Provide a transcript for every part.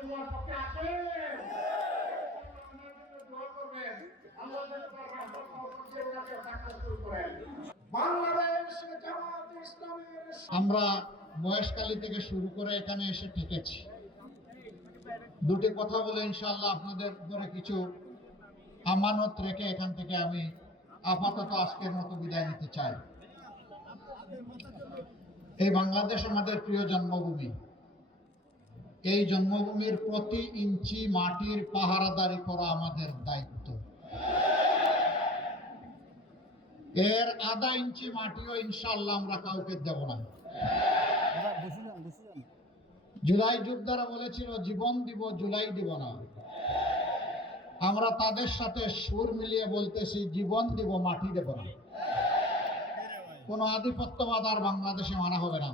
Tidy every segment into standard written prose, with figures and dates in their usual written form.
আলহামদুলিল্লাহ পক্ষে আসেন, দোয়া করবেন, আল্লাহ যেন তার রহমত বরকতের ওনাকে সাকসেসফুল করেন। বাংলাদেশ জামাত ইসলামের আমরা মহেশখালী থেকে শুরু করে এখানে এসে ঠেকেছি। দুটি কথা বলে ইনশাআল্লাহ আপনাদের উপরে কিছু আমানত রেখে এখান থেকে আমি আপাতত আজকের মতো বিদায় নিতে চাই। এই বাংলাদেশ আমাদের প্রিয় জন্মভূমি। এই জন্মভূমির প্রতি ইঞ্চি মাটির পাহারাদারি করা আমাদের দায়িত্ব। এর আধা ইঞ্চি মাটিও ইনশাআল্লাহ আমরা কাউকে দেব না। জুলাই যোদ্ধারা বলেছিল জীবন দিব, জুলাই দিব না। আমরা তাদের সাথে সুর মিলিয়ে বলতেছি জীবন দিব, মাটি দেব না। কোনো আধিপত্যবাদ আর বাংলাদেশে মানা হবে না।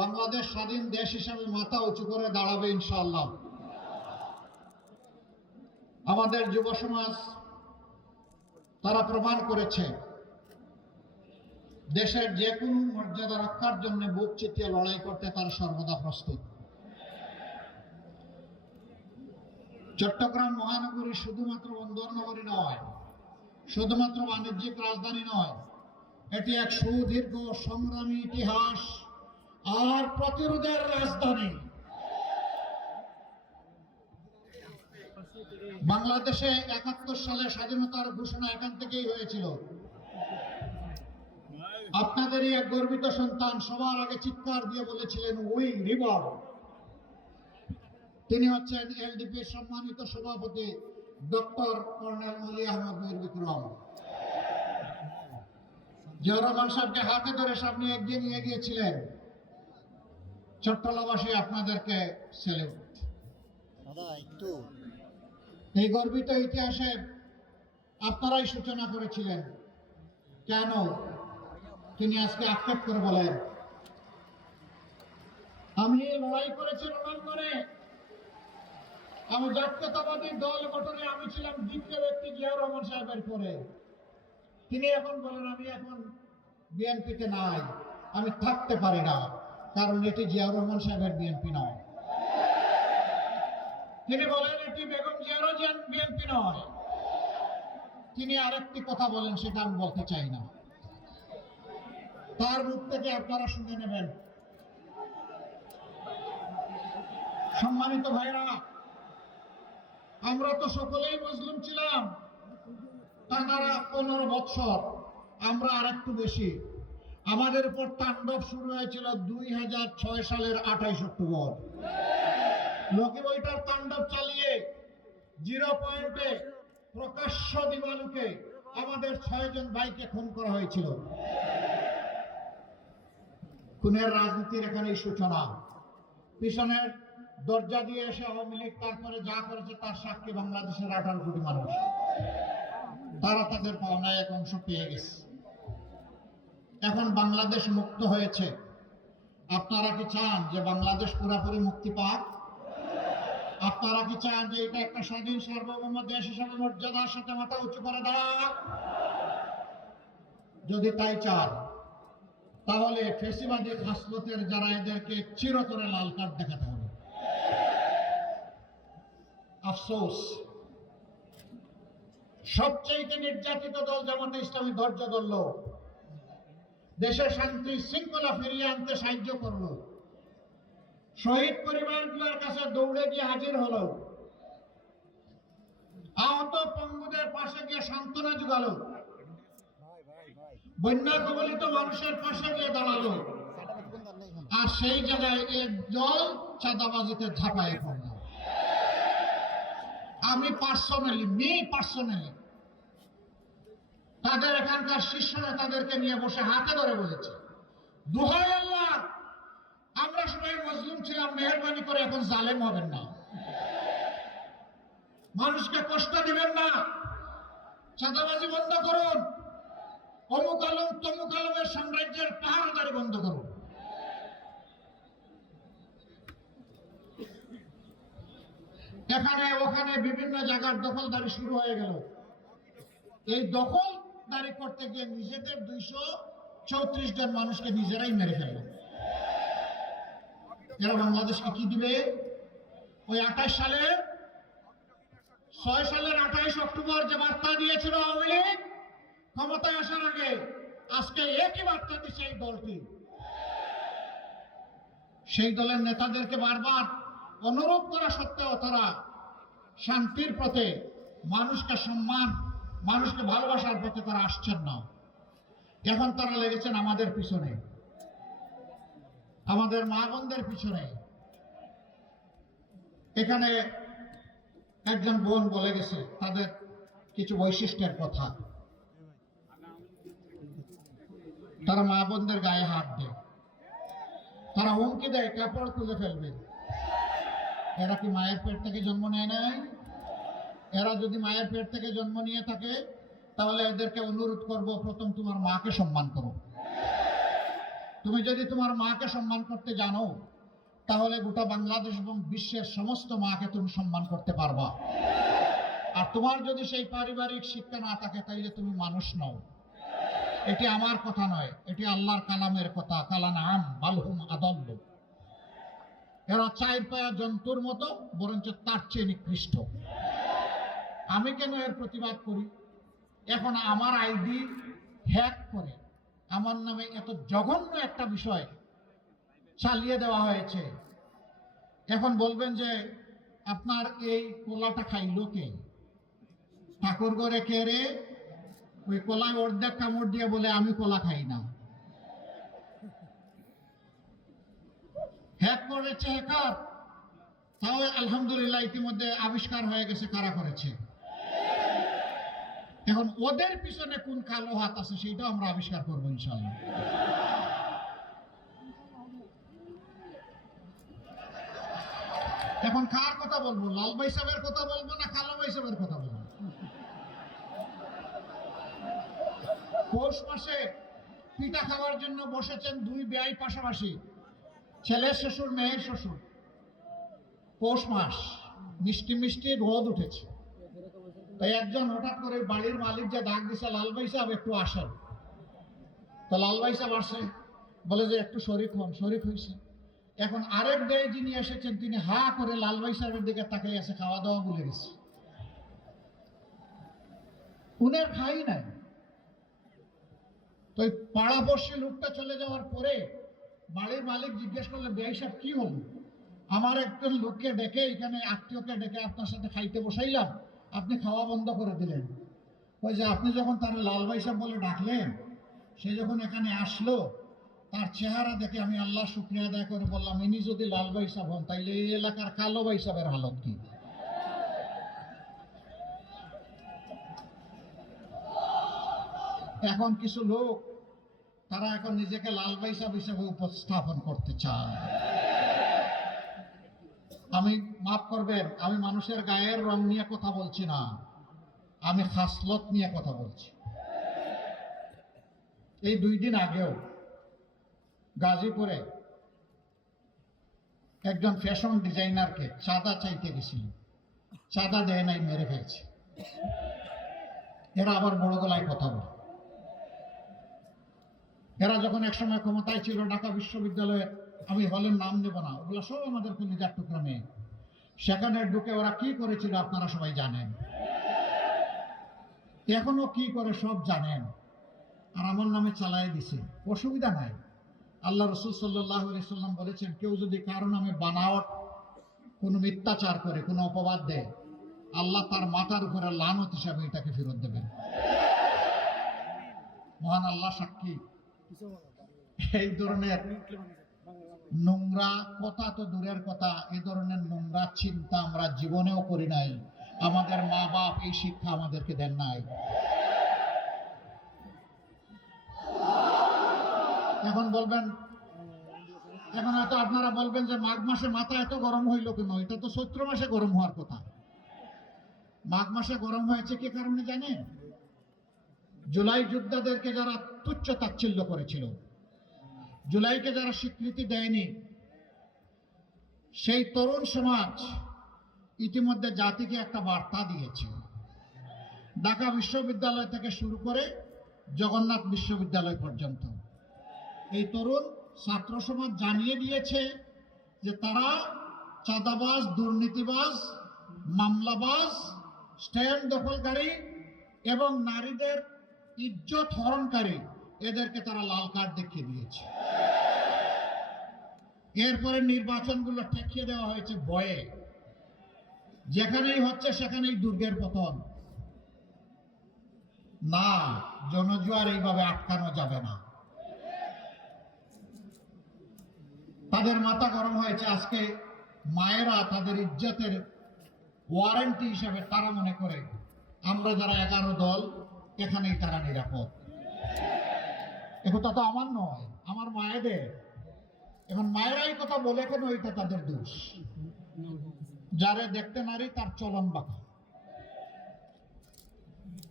বাংলাদেশ স্বাধীন দেশ হিসাবে মাথা উঁচু করে দাঁড়াবে ইনশাআল্লাহ। আমাদের যুব সমাজ তারা প্রমাণ করেছে দেশের যে কোনো মর্যাদা রক্ষার জন্য বুক চিতিয়ে লড়াই করতে তারা সর্বদা প্রস্তুত। চট্টগ্রাম মহানগরী শুধুমাত্র বন্দর নগরী নয়, শুধুমাত্র বাণিজ্যিক রাজধানী নয়, এটি এক সুদীর্ঘ সংগ্রামী ইতিহাস আর প্রতিরোধের রাজধানী। বাংলাদেশে ৭১ সালে স্বাধীনতার ঘোষণা এখান থেকেই হয়েছিল। আপনাদেরই এক গর্বিত সন্তান সবার আগে চিৎকার দিয়ে বলেছিলেন উই রিবন। তিনি হচ্ছেন এলডিপির সম্মানিত সভাপতি ডক্টর কর্নেল অলি আহমদ মীর বিক্রম। জিয়াউর রহমান সাহেবকে হাতে ধরে সামনে এগিয়ে নিয়ে গিয়েছিলেন। চট্টলাবাসী আপনাদেরকে স্যালুট। এই গর্বিত ইতিহাসে আপনারাই সূচনা করেছিলেন। কেন তিনি আজকে আক্ষেপ করে বলেন আমি লড়াই করেছি রণাঙ্গনে, আমি জাতীয়তাবাদী দল গঠনে আমি ছিলাম দ্বিতীয় ব্যক্তি জিয়াউর রহমান সাহেবের পরে। তিনি এখন বলেন আমি এখন বিএনপিতে নাই, আমি থাকতে পারি না, কারণ এটি জিয়াউর রহমান সাহেবের বিএনপি নয়। তিনি বলেন এটি বেগম জিয়ারও বিএনপি নয়। তিনি আরেকটি কথা বলেন, সেটা আমি বলতে চাই না, তার মুখ থেকে আপনারা শুনে নেবেন। সম্মানিত ভাইরা, আমরা তো সকলেই মুসলিম ছিলাম টানা 15 বছর, আমরা আর একটু বেশি। আমাদের উপর তাণ্ডব শুরু হয়েছিল 2006 সালের 28 অক্টোবর। লোকে ওইটার তাণ্ডব চালিয়ে 0 পয়েন্টে প্রকাশ্য দিবালোকে আমাদের 6 জন ভাইকে খুন করা হয়েছিল। খুনের রাজনীতির এখানেই সূচনা। পিছনের দরজা দিয়ে এসে আওয়ামী লীগ তারপরে যা করেছে তার সাক্ষী বাংলাদেশের 18 কোটি মানুষ। তারা তাদের পাওনায় এক অংশ পেয়ে গেছে। এখন বাংলাদেশ মুক্ত হয়েছে। আপনারা কি চান যে বাংলাদেশ পুরোপুরি মুক্তি পাক? আপনারা কি চান যে এটা একটা স্বাধীন সার্বভৌম দেশ হিসাবে মর্যাদার সাথে মাথা উঁচু করে দাঁড়াক? যদি তাই চান তাহলে ফেসিবাদী খাসলতের যারা এদেরকে চিরতরে লাল কার্ড দেখাতে হবে। আফসোস, সবচেয়ে নির্যাতিত দল জামাতে ইসলামী ধৈর্য ধরল, দেশের শান্তি শৃঙ্খলা ফিরিয়ে আনতে সাহায্য করলো, শহীদ পরিবারগুলোর কাছে দৌড়ে গিয়ে হাজির হলো, আহত পঙ্গুদের পাশে গিয়ে সান্ত্বনা জোগালো, বন্যা কবলিত মানুষের পাশে গিয়ে দাঁড়ালো। আর সেই জায়গায় এক দল চাঁদাবাজিতে ঝাঁপায় পড়ল। আমি পার্সোনালি তাদের এখানকার শীর্ষ নেতাদেরকে নিয়ে বসে হাতে ধরে বলেছে, দোহাই আল্লাহ, আমরা সবাই মুসলিম ছিলাম, মেহেরবানি করে এখন জালেম হবেন না, মানুষকে কষ্ট দিবেন না, চাঁদাবাজি বন্ধ করুন, অমুক আলম তমুক আলমের সাম্রাজ্যের পাহারাদারি বন্ধ করুন। এখানে ওখানে বিভিন্ন জায়গার দখলদারি শুরু হয়ে গেল। এই দখলদারি করতে গিয়ে নিজেদের 234 জন মানুষকে নিজেরাই মেরে ফেলল। এরা বাংলাদেশকে কি দিবে? ওই 28 সালে 6 সালের 28 অক্টোবর যে বার্তা দিয়েছিল আওয়ামী লীগ ক্ষমতায় আসার আগে, আজকে একই বার্তা দিচ্ছে এই দলটি। সেই দলের নেতাদেরকে বারবার অনুরোধ করা সত্ত্বেও তারা শান্তির পথে, মানুষকে সম্মান, মানুষকে ভালোবাসার পথে তারা আসছেন না। এখন তারা লেগেছেন আমাদের পিছনে, আমাদের মা বোনদের পিছনে। এখানে একজন বোন বলে গেছে তাদের কিছু বৈশিষ্ট্যের কথা। তারা মা বোনদের গায়ে হাত দেয়, তারা হুমকি দেয় কাপড় তুলে ফেলবে। এরা কি মায়ের পেট থেকে জন্ম নেয় নাই? এরা যদি মায়ের পেট থেকে জন্ম নিয়ে থাকে তাহলে এদেরকে অনুরোধ করব, প্রথম তোমার মাকে সম্মান করো। তুমি যদি তোমার মাকে সম্মান করতে জানো তাহলে গোটা বাংলাদেশ এবং বিশ্বের সমস্ত মাকে তুমি সম্মান করতে পারবা। আর তোমার যদি সেই পারিবারিক শিক্ষা না থাকে তাইলে তুমি মানুষ নও। এটি আমার কথা নয়, এটি আল্লাহর কালামের কথা। কালানাম বালহুম আদল্ল। এরা 4 পায়া জন্তুর মতো, বরঞ্চ তার চেয়ে নিকৃষ্ট। আমি কেন এর প্রতিবাদ করি? এখন আমার আইডি হ্যাক করে আমার নামে এত জঘন্য একটা বিষয় চালিয়ে দেওয়া হয়েছে। এখন বলবেন যে আপনার এই কলাটা খাইলো কে? ঠাকুর ঘরে কে রে? ওই কলায় অর্ধেক কামড় দিয়ে বলে আমি কলা খাই না। হ্যাক করেছে হ্যাকার, তাও আলহামদুলিল্লাহ ইতিমধ্যে আবিষ্কার হয়ে গেছে কারা করেছে। এখন ওদের পিছনে কোন কালো হাত আছে সেটাও আমরা আবিষ্কার করবো ইনশাআল্লাহ। এখন কার কথা বলবো? লাল ভাই সাহেবের কথা বলবো না কালো ভাই সাহেবের কথা বলবো? পৌষ মাসে পিঠা খাওয়ার জন্য বসেছেন 2 বেয়াই পাশাপাশি, ছেলের শ্বশুর মেয়ের শ্বশুর। পৌষ মাস, মিষ্টি মিষ্টি রোদ উঠেছে, তাই একজন হঠাৎ করে বাড়ির মালিক যে ডাক দিছে, লাল ভাই সাহেব একটু আসেন। তো লাল ভাই সাহেব আসে, বলে যে একটু শরীক হন। শরীক হয়েছে। এখন আরেক দেয় যিনি এসেছেন তিনি হা করে লাল ভাই সাহেবের দিকে তাকিয়ে আছে, খাওয়া দাওয়া ভুলে গেছে। উনার খাই নাই। তো ওই পাড়াপড়শি লোকটা চলে যাওয়ার পরে বাড়ির মালিক জিজ্ঞেস করলে, বেয়াই সাহেব কি হল? আমার একজন লোককে ডেকে, এখানে আত্মীয়কে ডেকে আপনার সাথে খাইতে বসাইলাম, আপনি খাওয়া বন্ধ করে দিলেন। ওই যে আপনি যখন তার লাল ভাই সাহেব বলে ডাকলেন, সে যখন এখানে আসলো, তার চেহারা দেখে আমি আল্লাহ শুকরিয়া আদায় করে বললাম, ইনি যদি লাল ভাই সাহেব হন তাইলে এই এলাকার কালো ভাই সাহেবের হালত কি? এখন কিছু লোক তারা এখন নিজেকে লাল ভাই সাহেব হিসেবে উপস্থাপন করতে চায়। আমি মাফ করবেন, আমি মানুষের গায়ের রং নিয়ে কথা বলছি না, আমি খাসলত নিয়ে কথা বলছি। এই 2 দিন আগেও গাজীপুরে একজন ফ্যাশন ডিজাইনারকে চাঁদা চাইতে গেছিল, চাঁদা দেয় নাই, মেরে ফেলছে। এরা আবার বড় গলায় কথা বলে। এরা যখন একসময় ক্ষমতায় ছিল, ঢাকা বিশ্ববিদ্যালয়ে, আমি হলের নাম নেব না, ওগুলো সব আমাদের কলিজার টুকরা মেয়ে, সেখানে ঢুকে ওরা কি করেছিল আপনারা সবাই জানেন, এখনো কি করে সব জানেন। আর আমার নামে চালায় দিছে, অসুবিধা নাই। আল্লাহ রসুল সাল্লাল্লাহু আলাইহি সাল্লাম বলেছেন, কেউ যদি কারো নামে বানাওয়াট কোনো মিথ্যাচার করে, কোনো অপবাদ দেয়, আল্লাহ তার মাথার উপরে লানত হিসাবে এটাকে ফেরত দেবেন। মহান আল্লাহ সাক্ষী, এই ধরনের নোংরা কথা তো দূরের কথা, এই ধরনের নোংরা চিন্তা আমরা জীবনেও করি নাই। আমাদের মা বাপ এই শিক্ষা আমাদেরকে দেন নাই। এখন বলবেন, এখন হয়তো আপনারা বলবেন যে মাঘ মাসে মাথা এত গরম হইল কেন? এটা তো চৈত্র মাসে গরম হওয়ার কথা। মাঘ মাসে গরম হয়েছে কি কারণে জানেন? জুলাই যোদ্ধাদেরকে যারা তুচ্ছ তাচ্ছিল্য করেছিল, জুলাইকে যারা স্বীকৃতি দেয়নি, সেই তরুণ সমাজ ইতিমধ্যে জাতিকে একটা বার্তা দিয়েছে। ঢাকা বিশ্ববিদ্যালয় থেকে শুরু করে জগন্নাথ বিশ্ববিদ্যালয় পর্যন্ত এই তরুণ ছাত্র সমাজ জানিয়ে দিয়েছে যে তারা চাঁদাবাজ, দুর্নীতিবাজ, মামলাবাজ, স্ট্যান্ড দখলকারী এবং নারীদের ইজ্জত হরণকারী, এদেরকে তারা লাল কার্ড দেখিয়ে দিয়েছে। এরপরে নির্বাচনগুলো ঠেকিয়ে দেওয়া হয়েছে ভয়ে। যেখানেই হচ্ছে সেখানেই দুর্গের পতন। না, জনজুয়ার এইভাবে আটকানো যাবে না। তাদের মাথা গরম হয়েছে। আজকে মায়েরা তাদের ইজ্জতের ওয়ারেন্টি হিসেবে তারা মনে করে আমরা যারা 11 দল এখানেই তারা নিরাপদ। একথা তো আমার নয়, আমার মায়েদের। এখন মায়েরাই কথা বলে কেন, এটা তাদের দোষ। যারে দেখতে নারী তার চলন বাঁকা।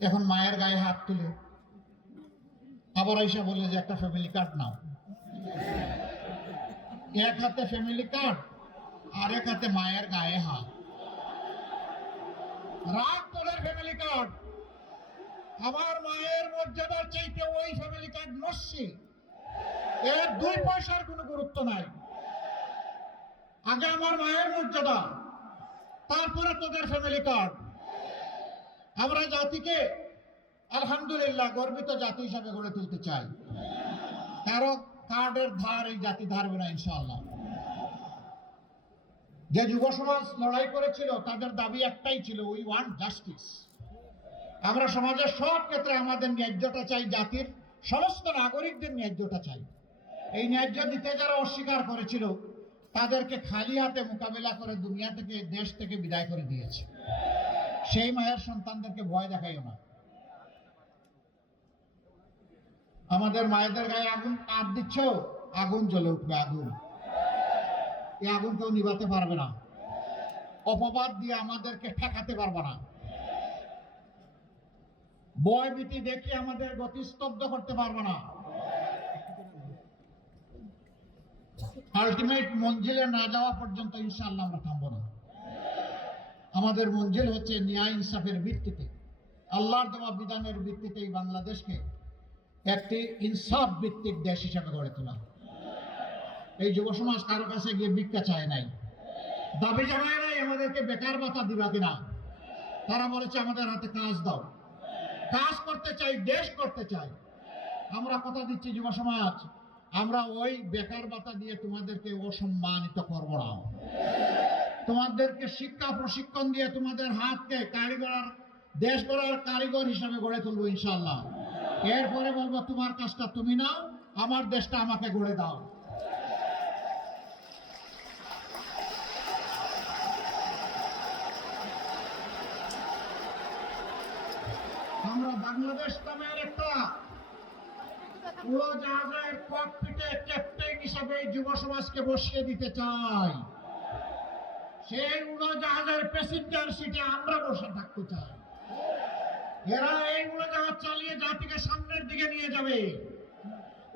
এখন মায়ের গায়ে হাত তুলে আবার এসে বলে যে একটা ফ্যামিলি কার্ড নাও। এক হাতে ফ্যামিলি কার্ড আর এক হাতে মায়ের গায়ে হাত। রাগ তোদের ফ্যামিলি কার্ড। আমার মায়ের মর্যাদার চাইতে ওই ফ্যামিলি কার্ড নস্যি। এর 2 পয়সার কোনো গুরুত্ব নাই। আগে আমার মায়ের মর্যাদা, তারপরে তোদের ফ্যামিলি কার্ড। আমরা জাতিকে আলহামদুলিল্লাহ গর্বিত জাতি হিসাবে গড়ে তুলতে চাই। কারো কার্ডের ধার এই জাতি ধারবে না ইনশাআল্লাহ। যে যুব সমাজ লড়াই করেছিল তাদের দাবি একটাই ছিল, উই ওয়ান্ট জাস্টিস। আমরা সমাজের সব ক্ষেত্রে আমাদের ন্যায্যতা চাই, জাতির সমস্ত নাগরিকদের ন্যায্যতা চাই। এই ন্যায্য দিতে যারা অস্বীকার করেছিল তাদেরকে খালি হাতে মোকাবেলা করে দুনিয়া থেকে, দেশ থেকে বিদায় করে দিয়েছে। সেই মায়ের সন্তানদেরকে ভয় দেখাইও না। আমাদের মায়েদের গায়ে আগুন কাঠ দিচ্ছ, আগুন জ্বলে উঠবে। আগুন, এই আগুন কেউ নিভাতে পারবে না। অপবাদ দিয়ে আমাদেরকে ঠেকাতে পারবে না। ভয় ভীতি দেখে আমাদের গতি স্তব্ধ করতে পারবে না। আলটিমেট মঞ্জিলে না যাওয়া পর্যন্ত ইনশাআল্লাহ আমরা থামবো না। আমাদের মঞ্জিল হচ্ছে ন্যায় ইনসাফের ভিত্তিতে, আল্লাহর দেওয়া বিধানের ভিত্তিতে এই বাংলাদেশকে একটি ইনসাফ ভিত্তিক দেশ হিসাবে গড়ে তোলা। এই যুব সমাজ কারো কাছে গিয়ে ভিক্ষা চায় নাই, দাবি জানায় নাই আমাদেরকে বেকার ভাতা দিবা কিনা। তারা বলেছে আমাদের হাতে কাজ দাও। কাজ করতে চাই, দেশ করতে চাই। আমরা কথা দিচ্ছি যুব সমাজ, আমরা ওই বেকার ভাতা দিয়ে তোমাদেরকে অসম্মানিত করব না। তোমাদেরকে শিক্ষা প্রশিক্ষণ দিয়ে তোমাদের হাতকে কারিগর, দেশ গড়ার কারিগর হিসাবে গড়ে তুলবো ইনশাআল্লাহ। এরপরে বলবো তোমার কাজটা তুমি নাও, আমার দেশটা আমাকে গড়ে দাও। আমরা বাংলাদেশ নামের একটা উড়োজাহাজের ককপিটে ক্যাপ্টেন হিসাবে যুব সমাজকে বসিয়ে দিতে চাই। সেই উড়োজাহাজের প্যাসেঞ্জার সিটে আমরা বসে থাকতে চাই। এরা এই উড়োজাহাজ চালিয়ে জাতিকে সামনের দিকে নিয়ে যাবে।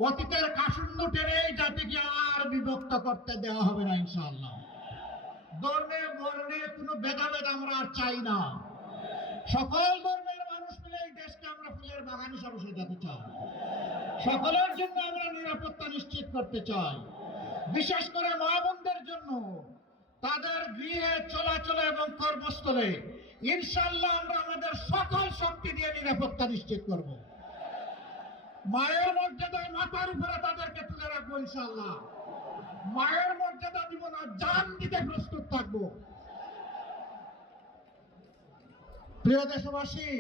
অতীতের কাসুন্দ টেনে এই জাতিকে আর বিভক্ত করতে দেওয়া হবে না ইনশাআল্লাহ। ধর্মে বর্ণে কোনো ভেদাভেদ আমরা আর চাই না। সকল ধর্মের মানুষ মিলে এই দেশকে আমরা ফুলের বাগান হিসাবে সাজাতে চাই। সকলের জন্য আমরা নিরাপত্তা নিশ্চিত করতে চাই। বিশেষ করে মা বোনদের জন্য তাদের গৃহে, চলাচলে এবং কর্মস্থলে ইনশাআল্লাহ আমরা আমাদের সকল শক্তি দিয়ে নিরাপত্তা নিশ্চিত করব। মায়ের মর্যাদায় মাথার উপরে তাদেরকে তুলে রাখবো ইনশাআল্লাহ। মায়ের মর্যাদা দিব না, জান দিতে প্রস্তুত থাকবো। প্রিয় দেশবাসী,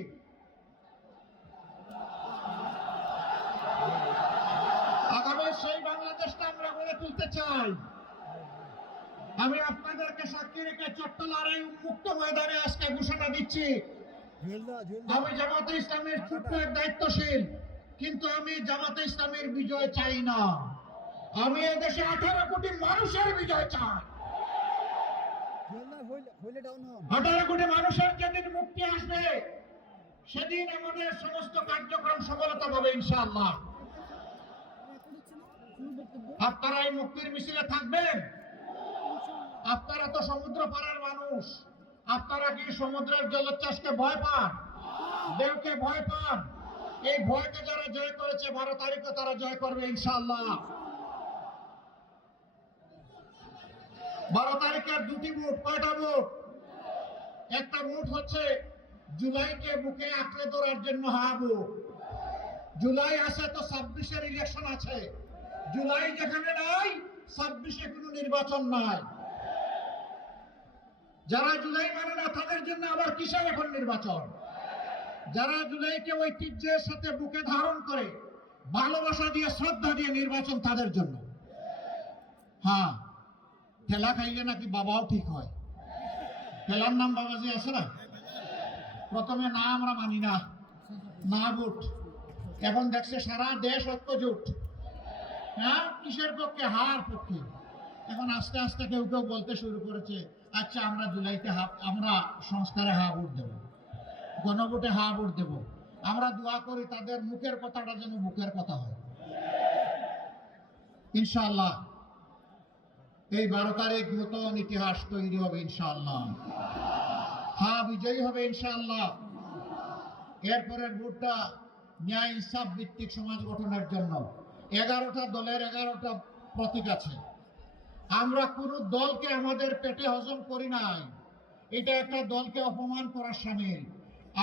আগামী সেই বাংলাদেশটা আমরা গড়ে তুলতে চাই। আমি আপনাদেরকে সাক্ষী রেখে চট্টলার এই উন্মুক্ত ময়দানে আজকে ঘোষণা দিচ্ছি, আমি জামাতে ইসলামের ছোট্ট এক দায়িত্বশীল, কিন্তু আমি জামাতে ইসলামের বিজয় চাই না। আমি এদেশে 18 কোটি মানুষের বিজয় চাই। 18 কোটি মানুষের যেদিন মুক্তি আসবে সেদিন আমাদের সমস্ত কার্যক্রম সফলতা পাবে ইনশাআল্লাহ। আপনারা এই মুক্তির মিছিলে থাকবেন। আপনারা তো সমুদ্র পাড়ের মানুষ, আপনারা কি সমুদ্রের জলোচ্ছ্বাসকে ভয় পান? ঢেউকে ভয় পান? এই ভয়কে যারা জয় করেছে 12 তারিখে তারা জয় করবে ইনশাআল্লাহ। 12 তারিখের দুটি ভোট, কয়টা ভোট? একটা ভোট হচ্ছে জুলাইকে বুকে আঁকড়ে ধরার জন্য হা ভোট। জুলাই আছে তো 26-এর ইলেকশন আছে। জুলাই যেখানে নাই 26-এ কোনো নির্বাচন নাই। যারা জুলাই মানে না তাদের জন্য আবার কিসের এখন নির্বাচন? যারা জুলাইকে ঐতিহ্যের সাথে বুকে ধারণ করে ভালোবাসা দিয়ে শ্রদ্ধা দিয়ে নির্বাচন তাদের জন্য। হ্যাঁ, ঠেলা খাইলে নাকি বাবাও ঠিক হয়। ঠেলার নাম বাবাজি আছে না? প্রথমে না আমরা মানি না, না ভোট। এখন দেখছে সারা দেশ ঐক্যজোট। হ্যাঁ, কিসের পক্ষে? হার পক্ষে। এখন আস্তে আস্তে কেউ কেউ বলতে শুরু করেছে, আচ্ছা আমরা জুলাইতে আমরা সংস্কারে হা ভোট দেব, গণভোটে হা ভোট দেব। আমরা দোয়া করি তাদের মুখের কথাটা যেন বুকের কথা হয়। ইনশাআল্লাহ এই 12 তারিখ নতুন ইতিহাস তৈরি হবে ইনশাআল্লাহ। হ্যাঁ, বিজয়ী হবে ইনশাআল্লাহ। এরপরের ভোটটা ন্যায় ইনসাফ ভিত্তিক সমাজ গঠনের জন্য। 11টা দলের 11টা প্রতীক আছে। আমরা কোন দলকে আমাদের পেটে হজম করি নাই। এটা একটা দলকে অপমান করার শামিল।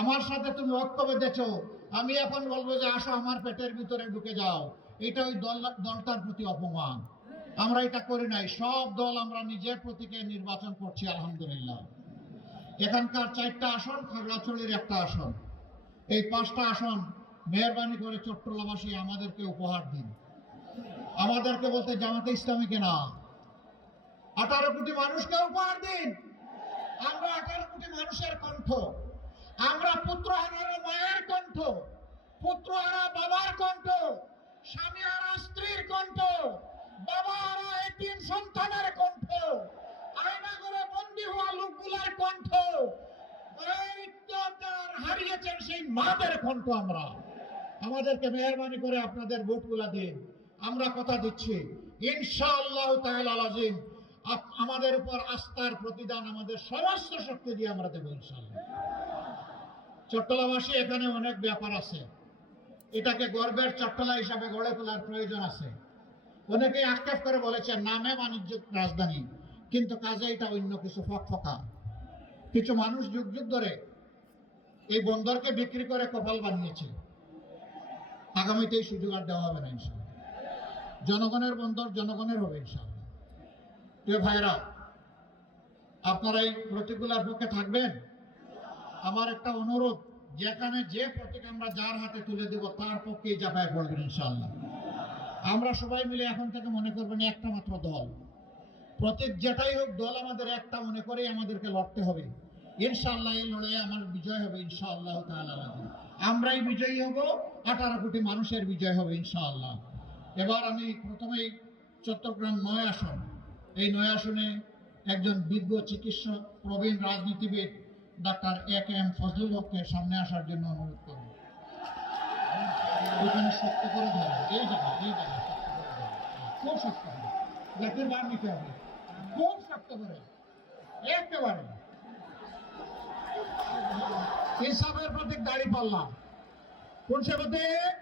আমার সাথে তুমি ঐক্য বেঁধেছো, আমি এখন বলবো যে আসো আমার পেটের ভিতরে ঢুকে যাও, এটা ওই দলটার প্রতি অপমান। আমরা এটা করি নাই। সব দল আমরা নিজের প্রতীকে নির্বাচন করছি আলহামদুলিল্লাহ। এখানকার 4টা আসন, খাগড়াছড়ির একটা আসন। এই 5টা আসন মেহরবানি করে চট্টগ্রামবাসী আমাদেরকে উপহার দিন। আমাদেরকে বলতে জামাতে ইসলামীকে না, 18 কোটি মানুষকে উপহার দিন। আমরা 18 কোটি মানুষের কণ্ঠ। আমরা পুত্রহারা মায়ের কণ্ঠ, পুত্রহারা বাবার কণ্ঠ, স্বামীহারা স্ত্রীর কণ্ঠ, বাবাহারা এতিম সন্তানের কণ্ঠ, আয়না করে বন্দী হওয়া লোকগুলার কণ্ঠ, হারিয়েছেন সেই মাদের কণ্ঠ আমরা। আমাদেরকে মেহরবানি করে আপনাদের ভোটগুলা দিন। আমরা কথা দিচ্ছি ইনশাআল্লাহ তাআলা আযীম আমাদের উপর আস্থার প্রতিদান আমাদের সমস্ত শক্তি দিয়ে আমরা দেব ইনশাআল্লাহ। চট্টলাবাসী, এখানে অনেক ব্যাপার আছে। এটাকে গর্বের চট্টলা হিসাবে গড়ে তোলার প্রয়োজন আছে। অনেকে আক্ষেপ করে বলেছেন নামে বাণিজ্য রাজধানী, কিন্তু কাজে এটা অন্য কিছু ফকফকা। কিছু মানুষ যুগ যুগ ধরে এই বন্দরকে বিক্রি করে কপাল বানিয়েছে। আগামীতে এই সুযোগ আর দেওয়া হবে না ইনশাআল্লাহ। জনগণের বন্দর জনগণের হবে ইনশাআল্লাহ। প্রিয় ভাইরা, আপনারা এই প্রতীকগুলোর পক্ষে থাকবেন। আমার একটা অনুরোধ, যেখানে যে প্রতীক আমরা যার হাতে তুলে দেব তার পক্ষেই জাপায় পড়বেন ইনশাআল্লাহ। আমরা সবাই মিলে এখন থেকে মনে করবেন একটা মাত্র দল। প্রতীক যেটাই হোক, দল আমাদের একটা মনে করেই আমাদেরকে লড়তে হবে ইনশাআল্লাহ। এই লড়াইয়ে আমার বিজয় হবে ইনশাআল্লাহ তাআলা। আমরাই বিজয়ী হব, 18 কোটি মানুষের বিজয় হবে ইনশাআল্লাহ। এবার আমি প্রথমেই চট্টগ্রাম 9 আসন, এই 9 আসনে একজন বিজ্ঞ চিকিৎসক, প্রবীণ রাজনীতিবিদ ডাক্তার A.K.M. ফজলুল হককে সামনে আসার জন্য অনুরোধ করব। এখানে শক্ত করে ধরে, এই জায়গা খুব শক্ত করে, জাতির বার নিতে হবে, খুব শক্ত করে, একেবারে। ইনসাফের প্রতীক দাঁড়িপাল্লা। কোন সে প্রতীক?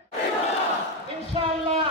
ইনশাআল্লাহ।